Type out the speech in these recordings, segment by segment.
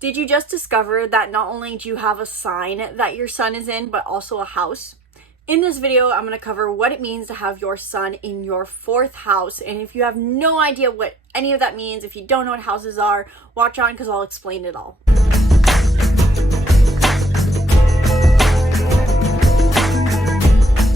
Did you just discover that not only do you have a sign that your sun is in, but also a house? In this video, I'm going to cover what it means to have your sun in your 4th house. And if you have no idea what any of that means, if you don't know what houses are, watch on because I'll explain it all.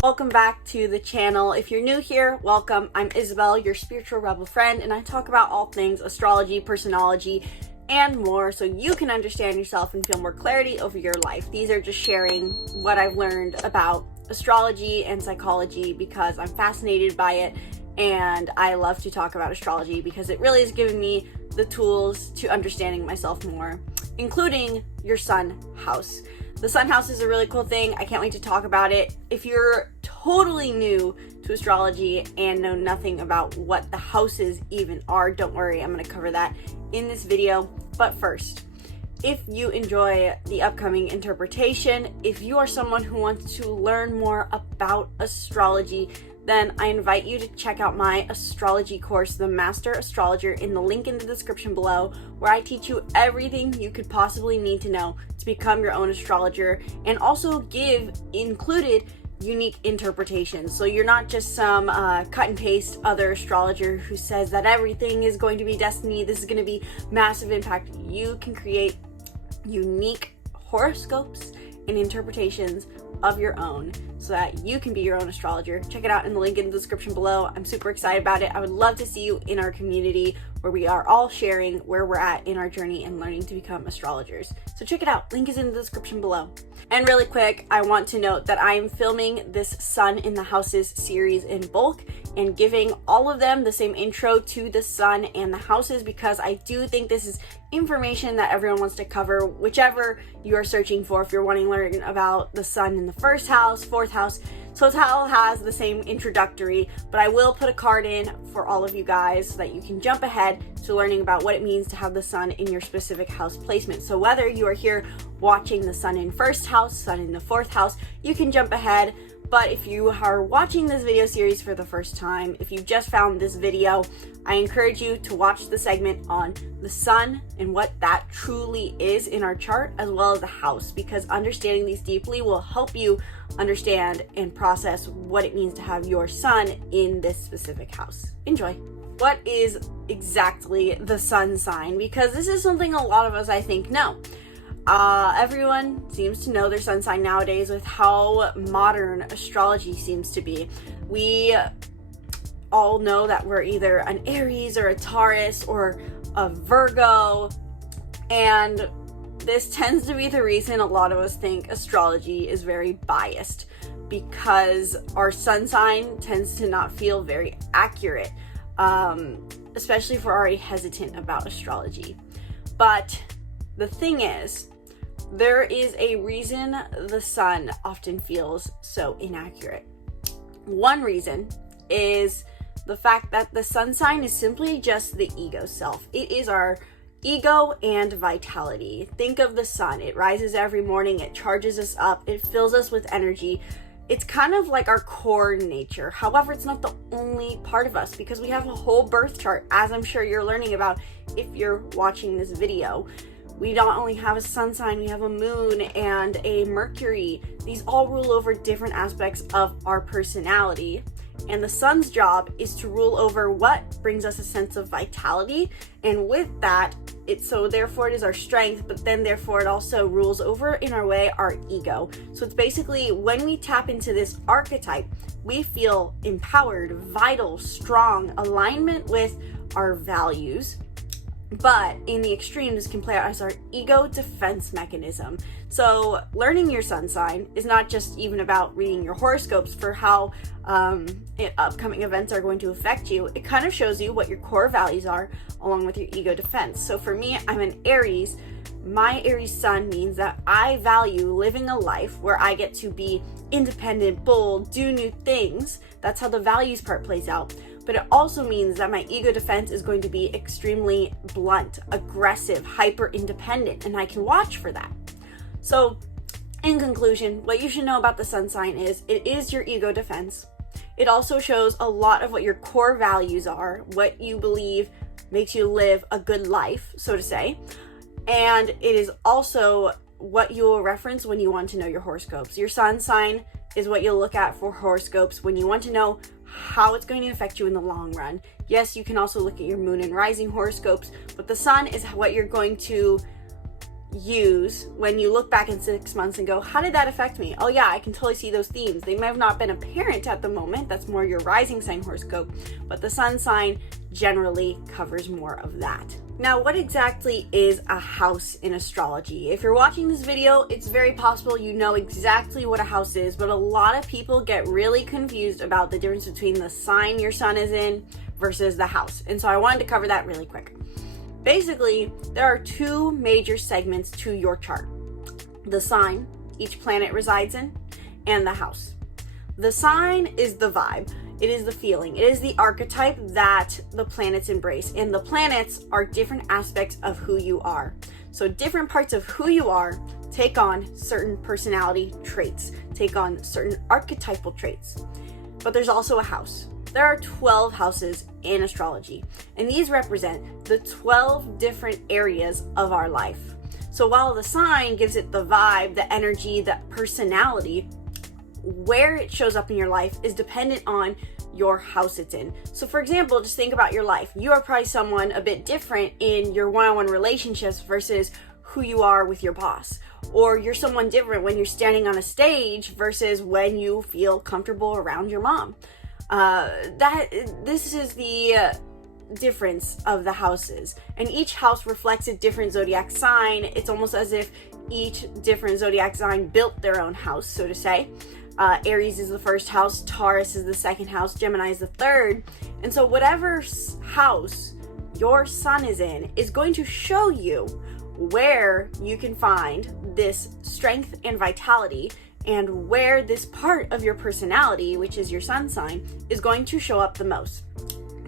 Welcome back to the channel. If you're new here, welcome. I'm Isabelle, your spiritual rebel friend, and I talk about all things astrology, personology, and more so you can understand yourself and feel more clarity over your life. These are just sharing what I've learned about astrology and psychology because I'm fascinated by it, and I love to talk about astrology because it really is giving me the tools to understanding myself more, including your sun house. The sun house is a really cool thing. I can't wait to talk about it. If you're totally new to astrology and know nothing about what the houses even are, don't worry, I'm going to cover that in this video. But first, if you enjoy the upcoming interpretation, if you are someone who wants to learn more about astrology, then I invite you to check out my astrology course, The Master Astrologer, in the link in the description below, where I teach you everything you could possibly need to know to become your own astrologer, and also give included unique interpretations. So you're not just some cut and paste other astrologer who says that everything is going to be destiny, this is going to be massive impact. You can create unique horoscopes and interpretations of your own so that you can be your own astrologer. Check it out in the link in the description below. I'm super excited about it. I would love to see you in our community where we are all sharing where we're at in our journey and learning to become astrologers. So check it out. Link is in the description below. And really quick, I want to note that I am filming this Sun in the Houses series in bulk and giving all of them the same intro to the sun and the houses because I do think this is information that everyone wants to cover, whichever you are searching for. If you're wanting to learn about the sun in the 1st house, 4th house, Total has the same introductory, but I will put a card in for all of you guys so that you can jump ahead to learning about what it means to have the sun in your specific house placement. So whether you are here watching the sun in 1st house, sun in the 4th house, you can jump ahead. But if you are watching this video series for the first time, if you just found this video, I encourage you to watch the segment on the sun and what that truly is in our chart, as well as the house, because understanding these deeply will help you understand and process what it means to have your sun in this specific house. Enjoy. What is exactly the sun sign? Because this is something a lot of us, I think, know. Everyone seems to know their sun sign nowadays with how modern astrology seems to be. We all know that we're either an Aries or a Taurus or a Virgo, and this tends to be the reason a lot of us think astrology is very biased, because our sun sign tends to not feel very accurate, especially if we're already hesitant about astrology. But the thing is, there is a reason the sun often feels so inaccurate. One reason is the fact that the sun sign is simply just the ego self. It is our ego and vitality. Think of the sun. It rises every morning, it charges us up, it fills us with energy. It's kind of like our core nature. However, it's not the only part of us because we have a whole birth chart, as I'm sure you're learning about if you're watching this video. We not only have a sun sign, we have a moon and a Mercury. These all rule over different aspects of our personality. And the sun's job is to rule over what brings us a sense of vitality. And with that, therefore it is our strength, but then therefore it also rules over in our way our ego. So it's basically when we tap into this archetype, we feel empowered, vital, strong, alignment with our values. But in the extreme, this can play out as our ego defense mechanism. So learning your sun sign is not just even about reading your horoscopes for how upcoming events are going to affect you. It kind of shows you what your core values are along with your ego defense. So for me, I'm an Aries. My Aries sun means that I value living a life where I get to be independent, bold, do new things. That's how the values part plays out. But it also means that my ego defense is going to be extremely blunt, aggressive, hyper independent, and I can watch for that. So in conclusion, what you should know about the sun sign is it is your ego defense. It also shows a lot of what your core values are, what you believe makes you live a good life, so to say. And it is also what you will reference when you want to know your horoscopes. Your sun sign is what you'll look at for horoscopes when you want to know how it's going to affect you in the long run. Yes, you can also look at your moon and rising horoscopes, but the sun is what you're going to use when you look back in 6 months and go, how did that affect me? Oh yeah, I can totally see those themes. They may have not been apparent at the moment. That's more your rising sign horoscope, but the sun sign generally covers more of that. Now, what exactly is a house in astrology? If you're watching this video, it's very possible you know exactly what a house is, but a lot of people get really confused about the difference between the sign your sun is in versus the house. And so I wanted to cover that really quick. Basically, there are two major segments to your chart: the sign each planet resides in, and the house. The sign is the vibe. It is the feeling. It is the archetype that the planets embrace. And the planets are different aspects of who you are. So different parts of who you are take on certain personality traits, take on certain archetypal traits. But there's also a house. There are 12 houses in astrology, and these represent the 12 different areas of our life. So while the sign gives it the vibe, the energy, the personality, where it shows up in your life is dependent on your house it's in. So for example, just think about your life. You are probably someone a bit different in your one-on-one relationships versus who you are with your boss. Or you're someone different when you're standing on a stage versus when you feel comfortable around your mom. This is the difference of the houses, and each house reflects a different zodiac sign. It's almost as if each different zodiac sign built their own house, so to say. Aries is the first house, Taurus is the second house, Gemini is the third. And so whatever house your sun is in is going to show you where you can find this strength and vitality, and where this part of your personality, which is your sun sign, is going to show up the most.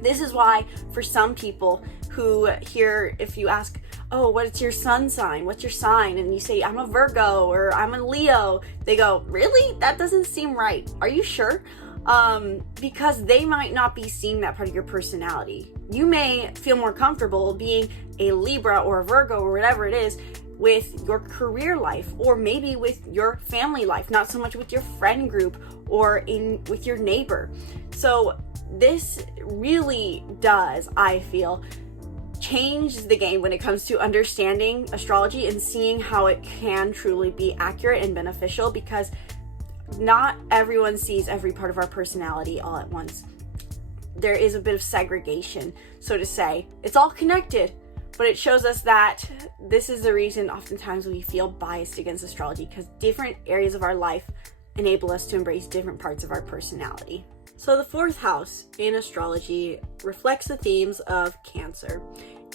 This is why for some people who hear, if you ask, oh, what's your sun sign? What's your sign? And you say, I'm a Virgo or I'm a Leo. They go, really? That doesn't seem right. Are you sure? Because they might not be seeing that part of your personality. You may feel more comfortable being a Libra or a Virgo or whatever it is with your career life, or maybe with your family life, not so much with your friend group or with your neighbor. So this really does, I feel, change the game when it comes to understanding astrology and seeing how it can truly be accurate and beneficial, because not everyone sees every part of our personality all at once. There is a bit of segregation, so to say. It's all connected, but it shows us that this is the reason oftentimes we feel biased against astrology, because different areas of our life enable us to embrace different parts of our personality. So the fourth house in astrology reflects the themes of Cancer.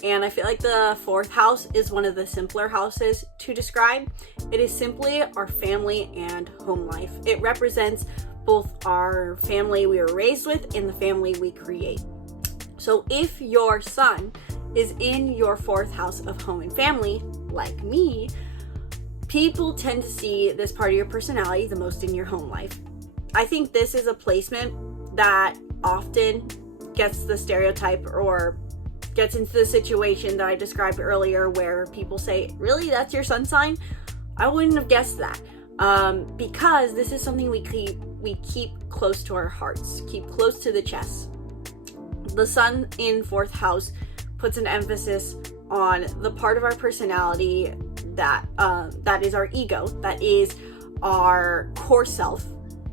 And I feel like the fourth house is one of the simpler houses to describe. It is simply our family and home life. It represents both our family we were raised with and the family we create. So if your sun is in your fourth house of home and family, like me, people tend to see this part of your personality the most in your home life. I think this is a placement that often gets the stereotype or gets into the situation that I described earlier, where people say, really, that's your sun sign? I wouldn't have guessed that. Because this is something we keep close to our hearts, keep close to the chest. The sun in fourth house puts an emphasis on the part of our personality that is our ego, that is our core self,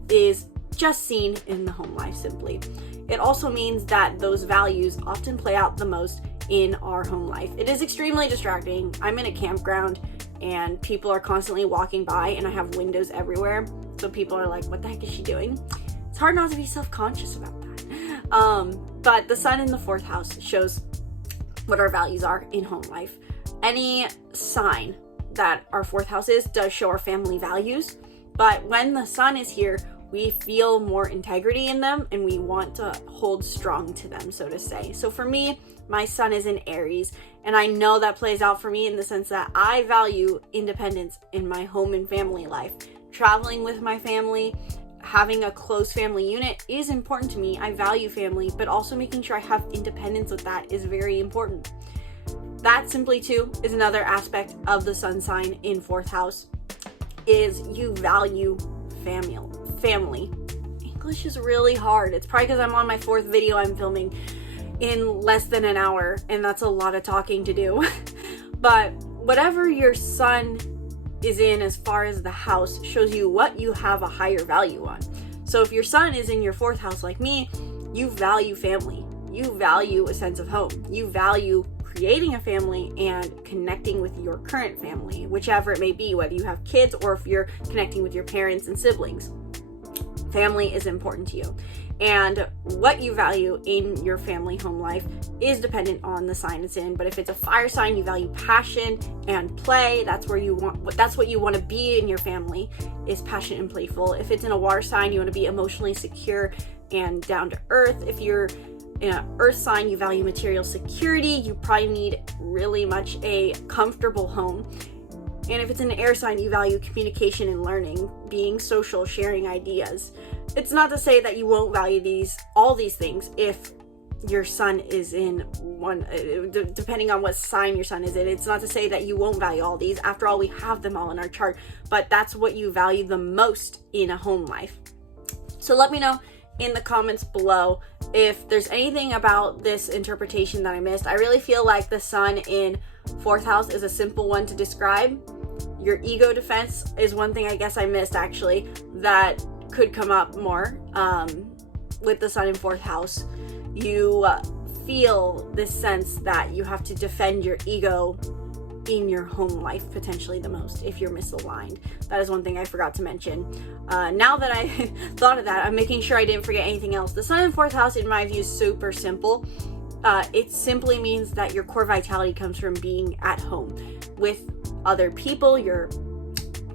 is just seen in the home life simply. It also means that those values often play out the most in our home life. It is extremely distracting. I'm in a campground and people are constantly walking by and I have windows everywhere. So people are like, what the heck is she doing? It's hard not to be self-conscious about that. But the sun in the fourth house shows what our values are in home life. Any sign that our fourth house is does show our family values, but when the sun is here, we feel more integrity in them and we want to hold strong to them, so to say. So for me, my sun is in Aries, and I know that plays out for me in the sense that I value independence in my home and family life. Traveling with my family, having a close family unit is important to me. I value family, but also making sure I have independence with that is very important. That simply too is another aspect of the sun sign in 4th house, is you value family. English is really hard. It's probably because I'm on my 4th video I'm filming in less than an hour, and that's a lot of talking to do. But whatever your sun is in as far as the house shows you what you have a higher value on. So if your sun is in your 4th house like me, you value family. You value a sense of home. You value creating a family and connecting with your current family, whichever it may be, whether you have kids or if you're connecting with your parents and siblings. Family is important to you. And what you value in your family home life is dependent on the sign it's in. But if it's a fire sign, you value passion and play. That's what you want to be in your family, is passionate and playful. If it's in a water sign, you want to be emotionally secure and down to earth. If you're in an earth sign, you value material security. You probably need really much a comfortable home. And if it's an air sign, you value communication and learning, being social, sharing ideas. It's not to say that you won't value all these things if your sun is in one, depending on what sign your sun is in. It's not to say that you won't value all these. After all, we have them all in our chart, but that's what you value the most in a home life. So let me know in the comments below if there's anything about this interpretation that I missed. I really feel like the sun in 4th house is a simple one to describe. Your ego defense is one thing I guess I missed, actually, that could come up more with the sun in 4th house. You feel this sense that you have to defend your ego in your home life potentially the most if you're misaligned. That is one thing I forgot to mention. Now that I thought of that, I'm making sure I didn't forget anything else. The sun in 4th house, in my view, is super simple. It simply means that your core vitality comes from being at home with other people, your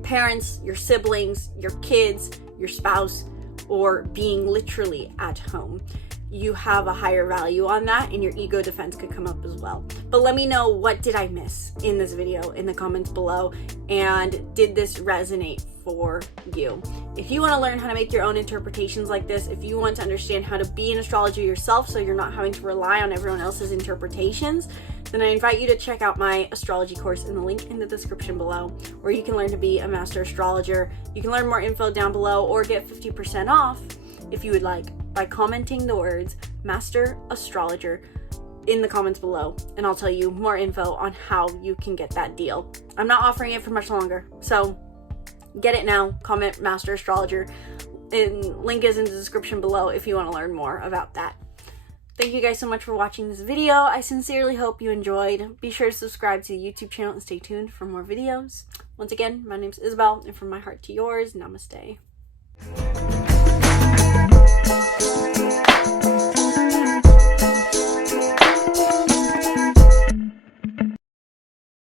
parents, your siblings, your kids, your spouse, or being literally at home. You have a higher value on that, and your ego defense could come up as well. But let me know, what did I miss in this video in the comments below, and did this resonate for you? If you want to learn how to make your own interpretations like this, if you want to understand how to be an astrologer yourself so you're not having to rely on everyone else's interpretations, then I invite you to check out my astrology course in the link in the description below, where you can learn to be a master astrologer. You can learn more info down below or get 50% off if you would like by commenting the words Master Astrologer in the comments below, and I'll tell you more info on how you can get that deal. I'm not offering it for much longer, so get it now. Comment Master Astrologer, and link is in the description below if you want to learn more about that. Thank you guys so much for watching this video. I sincerely hope you enjoyed. Be sure to subscribe to the YouTube channel and stay tuned for more videos. Once again, my name's Isabelle, and from my heart to yours, namaste.